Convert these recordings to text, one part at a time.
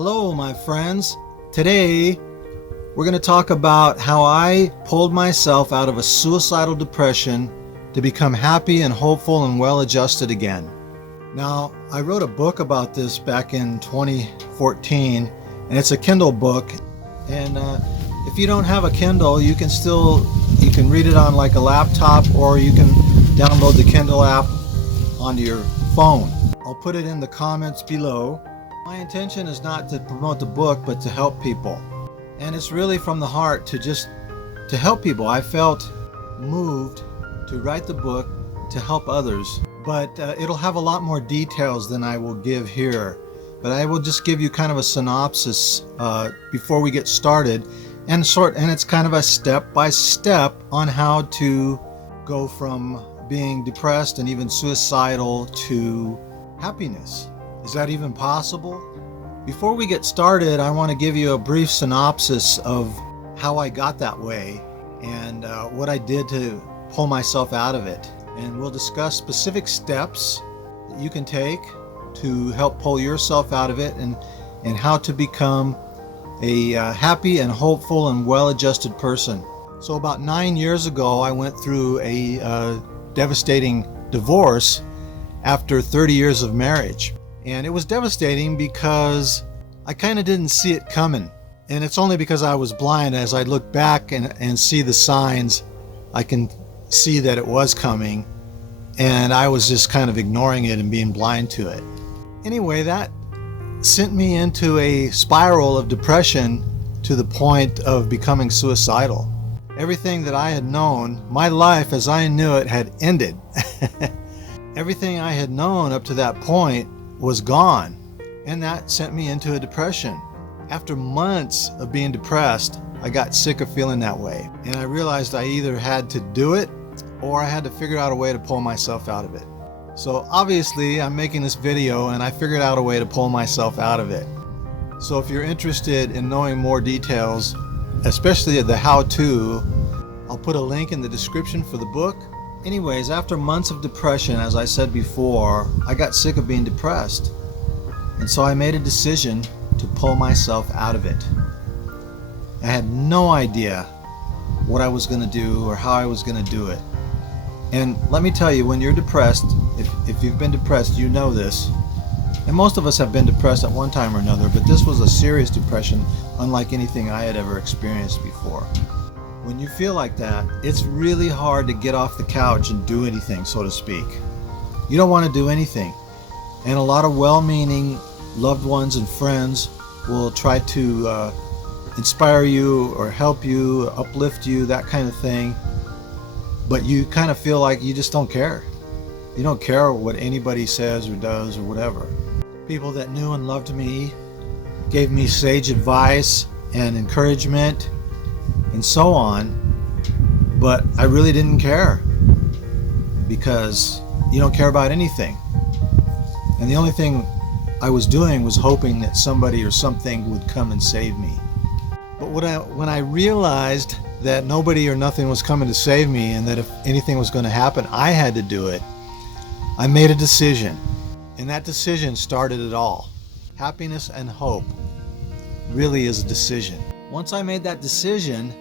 Hello, my friends. Today, we're going to talk about how I pulled myself out of a suicidal depression to become happy and hopeful and well-adjusted again. Now, I wrote a book about this back in 2014, and it's a Kindle book. And if you don't have a Kindle, you can read it on like a laptop, or you can download the Kindle app onto your phone. I'll put it in the comments below. My intention is not to promote the book, but to help people. And it's really from the heart to help people. I felt moved to write the book to help others, but it'll have a lot more details than I will give here. But I will just give you kind of a synopsis before we get started, and it's kind of a step by step on how to go from being depressed and even suicidal to happiness. Is that even possible? Before we get started, I want to give you a brief synopsis of how I got that way and what I did to pull myself out of it. And we'll discuss specific steps that you can take to help pull yourself out of it, and how to become a happy and hopeful and well-adjusted person. So about 9 years ago, I went through a devastating divorce after 30 years of marriage. And it was devastating because I kind of didn't see it coming. And it's only because I was blind. As I look back and see the signs, I can see that it was coming. And I was just kind of ignoring it and being blind to it. Anyway, that sent me into a spiral of depression to the point of becoming suicidal. Everything that I had known, my life as I knew it, had ended. Everything I had known up to that point was gone, and that sent me into a depression. After months of being depressed, I got sick of feeling that way, and I realized I either had to do it or I had to figure out a way to pull myself out of it. So obviously I'm making this video, and I figured out a way to pull myself out of it. So if you're interested in knowing more details, especially the how-to, I'll put a link in the description for the book. Anyways, after months of depression, as I said before, I got sick of being depressed. And so I made a decision to pull myself out of it. I had no idea what I was going to do or how I was going to do it. And let me tell you, when you're depressed, if you've been depressed, you know this. And most of us have been depressed at one time or another, but this was a serious depression, unlike anything I had ever experienced before. When you feel like that, it's really hard to get off the couch and do anything, so to speak. You don't want to do anything. And a lot of well-meaning loved ones and friends will try to inspire you or help you, uplift you, that kind of thing. But you kind of feel like you just don't care. You don't care what anybody says or does or whatever. People that knew and loved me gave me sage advice and encouragement and so on, but I really didn't care, because you don't care about anything. And the only thing I was doing was hoping that somebody or something would come and save me. But when I realized that nobody or nothing was coming to save me, and that if anything was going to happen, I had to do it, I made a decision. And that decision started it all. Happiness and hope really is a decision. Once I made that decision,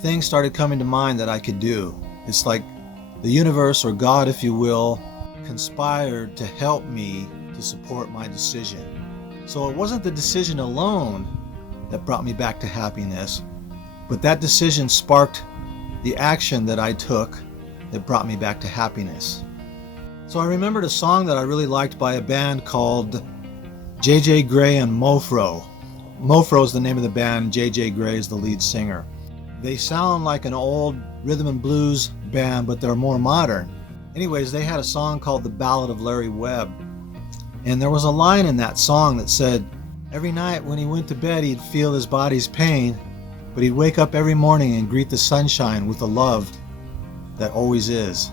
things started coming to mind that I could do. It's like the universe, or God if you will, conspired to help me to support my decision. So it wasn't the decision alone that brought me back to happiness, but that decision sparked the action that I took that brought me back to happiness. So I remembered a song that I really liked by a band called J.J. Grey and Mofro. Mofro is the name of the band, J.J. Grey is the lead singer. They sound like an old rhythm and blues band, but they're more modern. Anyways, they had a song called The Ballad of Larry Webb. And there was a line in that song that said, every night when he went to bed, he'd feel his body's pain, but he'd wake up every morning and greet the sunshine with the love that always is.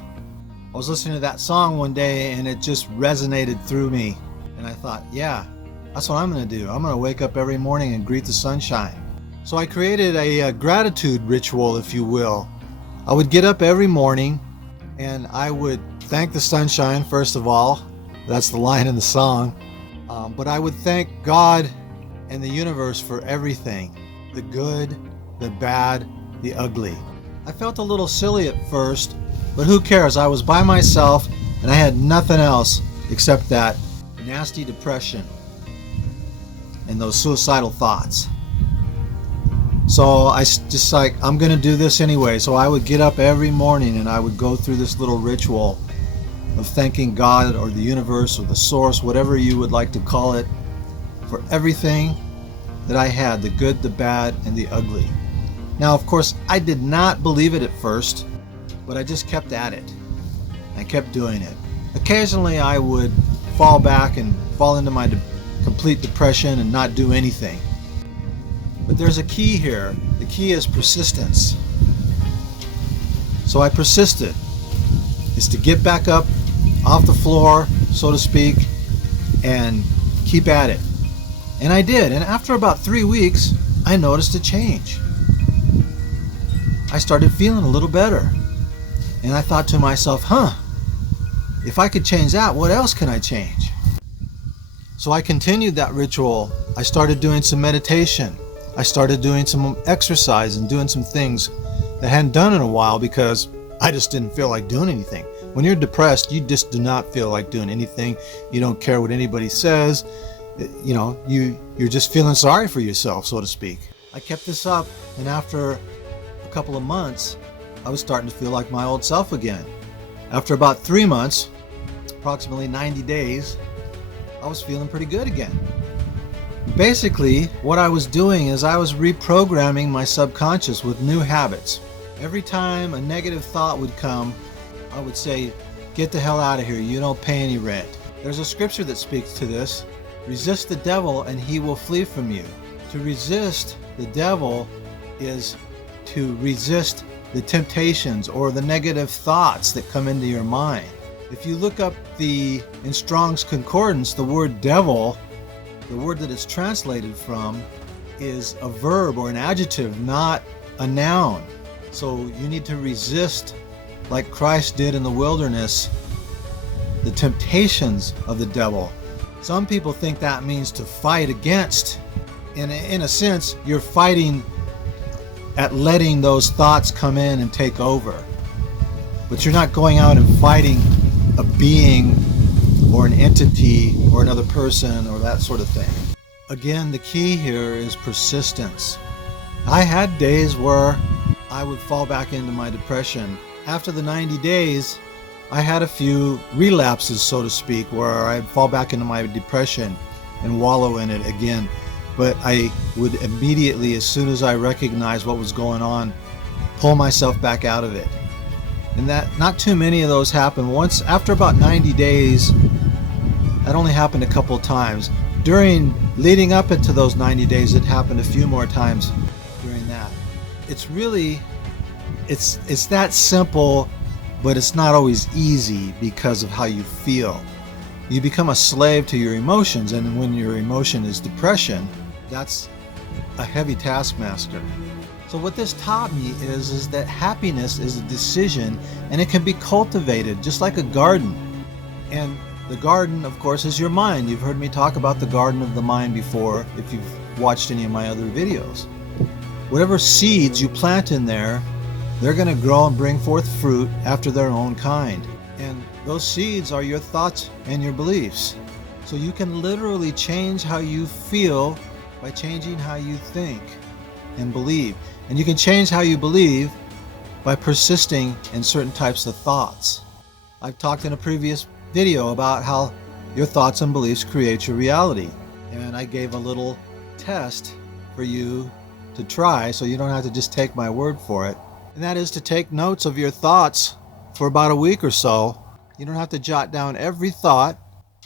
I was listening to that song one day, and it just resonated through me. And I thought, yeah, that's what I'm going to do. I'm going to wake up every morning and greet the sunshine. So I created a gratitude ritual, if you will. I would get up every morning, and I would thank the sunshine, first of all. That's the line in the song. But I would thank God and the universe for everything. The good, the bad, the ugly. I felt a little silly at first, but who cares? I was by myself and I had nothing else except that nasty depression and those suicidal thoughts. So I just like, I'm going to do this anyway. So I would get up every morning and I would go through this little ritual of thanking God or the universe or the source, whatever you would like to call it, for everything that I had, the good, the bad, and the ugly. Now, of course, I did not believe it at first, but I just kept at it. I kept doing it. Occasionally I would fall back and fall into my complete depression and not do anything. But there's a key here. The key is persistence. So I persisted. It's to get back up off the floor, so to speak, and keep at it. And I did. And after about 3 weeks, I noticed a change. I started feeling a little better. And I thought to myself, if I could change that, what else can I change? So I continued that ritual. I started doing some meditation. I started doing some exercise and doing some things that I hadn't done in a while because I just didn't feel like doing anything. When you're depressed, you just do not feel like doing anything. You don't care what anybody says. You know, you're just feeling sorry for yourself, so to speak. I kept this up, and after a couple of months, I was starting to feel like my old self again. After about 3 months, approximately 90 days, I was feeling pretty good again. Basically, what I was doing is I was reprogramming my subconscious with new habits. Every time a negative thought would come, I would say, get the hell out of here, you don't pay any rent. There's a scripture that speaks to this. Resist the devil and he will flee from you. To resist the devil is to resist the temptations or the negative thoughts that come into your mind. If you look up in Strong's Concordance, the word devil, the word that it's translated from, is a verb or an adjective, not a noun. So you need to resist, like Christ did in the wilderness, the temptations of the devil. Some people think that means to fight against. In a sense, you're fighting at letting those thoughts come in and take over. But you're not going out and fighting a being or an entity or another person or that sort of thing. Again, the key here is persistence. I had days where I would fall back into my depression. After the 90 days, I had a few relapses, so to speak, where I'd fall back into my depression and wallow in it again. But I would immediately, as soon as I recognized what was going on, pull myself back out of it. And that, not too many of those happened. Once, after about 90 days, that only happened a couple of times. Leading up into those 90 days, it happened a few more times during that. It's really, it's that simple, but it's not always easy because of how you feel. You become a slave to your emotions, and when your emotion is depression, that's a heavy taskmaster. So what this taught me is that happiness is a decision, and it can be cultivated just like a garden. And the garden, of course, is your mind. You've heard me talk about the garden of the mind before if you've watched any of my other videos. Whatever seeds you plant in there, they're going to grow and bring forth fruit after their own kind. And those seeds are your thoughts and your beliefs. So you can literally change how you feel by changing how you think and believe. And you can change how you believe by persisting in certain types of thoughts. I've talked in a previous video about how your thoughts and beliefs create your reality. And I gave a little test for you to try, so you don't have to just take my word for it. And that is to take notes of your thoughts for about a week or so. You don't have to jot down every thought,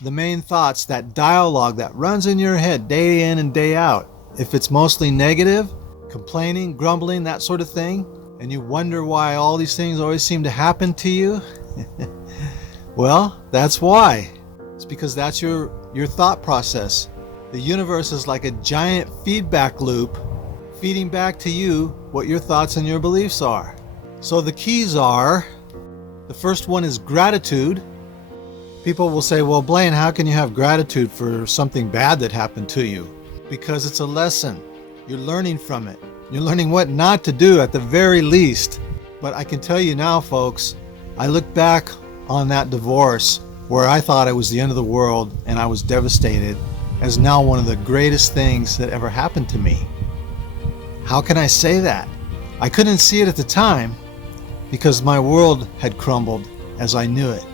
the main thoughts, that dialogue that runs in your head day in and day out. If it's mostly negative, complaining, grumbling, that sort of thing, and you wonder why all these things always seem to happen to you, well, that's why. It's because that's your thought process. The universe is like a giant feedback loop, feeding back to you what your thoughts and your beliefs are. So the keys are, the first one is gratitude. People will say, well, Blaine, how can you have gratitude for something bad that happened to you? because it's a lesson. You're learning from it. You're learning what not to do at the very least. But I can tell you now, folks, I look back on that divorce where I thought it was the end of the world and I was devastated as now one of the greatest things that ever happened to me. How can I say that? I couldn't see it at the time because my world had crumbled as I knew it.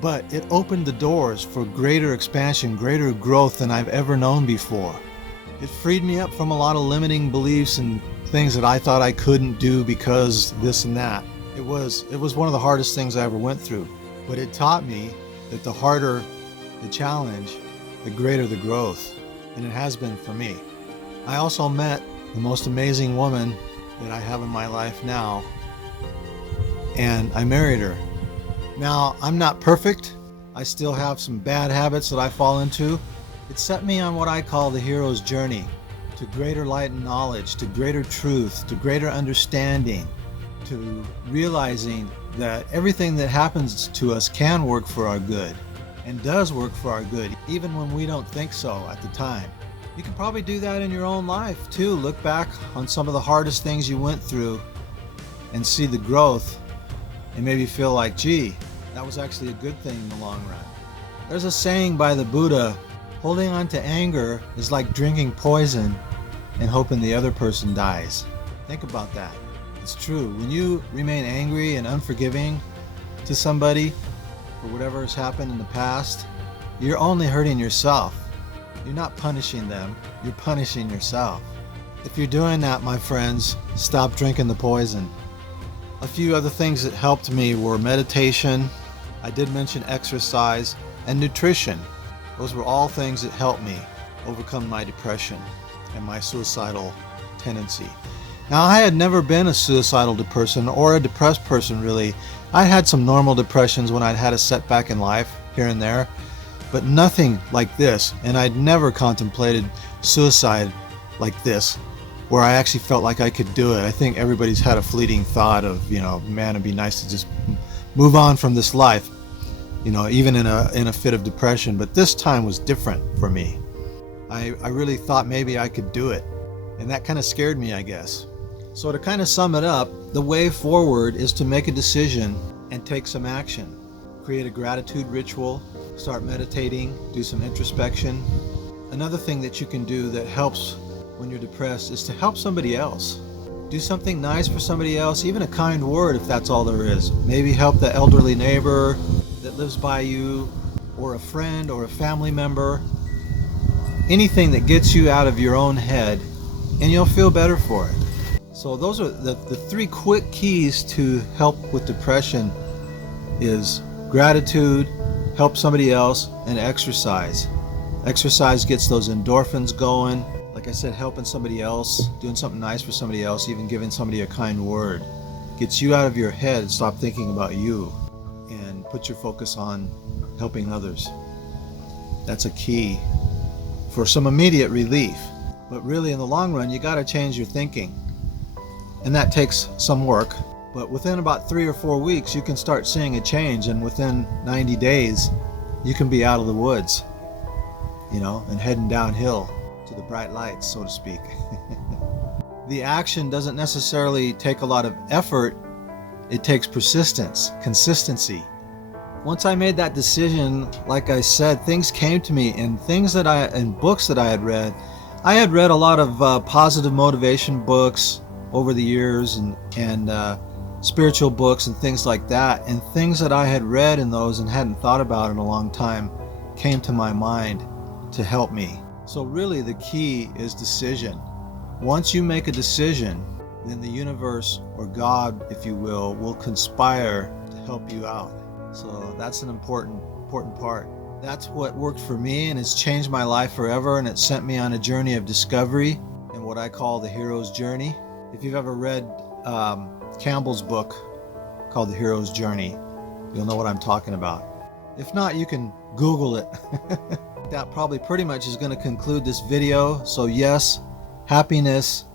But it opened the doors for greater expansion, greater growth than I've ever known before. It freed me up from a lot of limiting beliefs and things that I thought I couldn't do because this and that. It was one of the hardest things I ever went through. But it taught me that the harder the challenge, the greater the growth. And it has been for me. I also met the most amazing woman that I have in my life now, and I married her. Now, I'm not perfect. I still have some bad habits that I fall into. It set me on what I call the hero's journey to greater light and knowledge, to greater truth, to greater understanding, to realizing that everything that happens to us can work for our good and does work for our good, even when we don't think so at the time. You can probably do that in your own life too. Look back on some of the hardest things you went through and see the growth and maybe feel like, gee, that was actually a good thing in the long run. There's a saying by the Buddha, holding on to anger is like drinking poison and hoping the other person dies. Think about that. It's true. When you remain angry and unforgiving to somebody for whatever has happened in the past, you're only hurting yourself. You're not punishing them, you're punishing yourself. If you're doing that, my friends, stop drinking the poison. A few other things that helped me were meditation, I did mention exercise, and nutrition. Those were all things that helped me overcome my depression and my suicidal tendency. Now, I had never been a suicidal person or a depressed person, really. I had some normal depressions when I'd had a setback in life here and there, but nothing like this. And I'd never contemplated suicide like this, where I actually felt like I could do it. I think everybody's had a fleeting thought of, man, it'd be nice to just move on from this life, even in a fit of depression. But this time was different for me. I really thought maybe I could do it. And that kind of scared me, I guess. So to kind of sum it up, the way forward is to make a decision and take some action. Create a gratitude ritual, start meditating, do some introspection. Another thing that you can do that helps when you're depressed is to help somebody else. Do something nice for somebody else, even a kind word if that's all there is. Maybe help the elderly neighbor that lives by you, or a friend or a family member. Anything that gets you out of your own head, and you'll feel better for it. So those are the three quick keys to help with depression is gratitude, help somebody else, and exercise. Exercise gets those endorphins going. Like I said, helping somebody else, doing something nice for somebody else, even giving somebody a kind word, gets you out of your head and stop thinking about you and put your focus on helping others. That's a key for some immediate relief. But really, in the long run, you got to change your thinking. And that takes some work. But within about 3 or 4 weeks, you can start seeing a change. And within 90 days, you can be out of the woods, and heading downhill to the bright lights, so to speak. The action doesn't necessarily take a lot of effort. It takes persistence, consistency. Once I made that decision, like I said, things came to me, and books that I had read. I had read a lot of positive motivation books over the years and spiritual books and things like that. And things that I had read in those and hadn't thought about in a long time came to my mind to help me. So really the key is decision. Once you make a decision, then the universe, or God, if you will conspire to help you out. So that's an important part. That's what worked for me, and it's changed my life forever, and it sent me on a journey of discovery and what I call the hero's journey. If you've ever read Campbell's book called The Hero's Journey, you'll know what I'm talking about. If not, you can Google it. That probably pretty much is going to conclude this video. So yes, happiness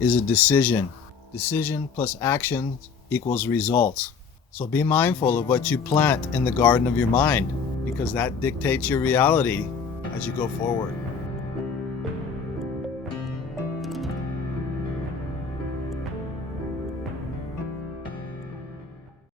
is a decision. Decision plus action equals results. So be mindful of what you plant in the garden of your mind, because that dictates your reality as you go forward.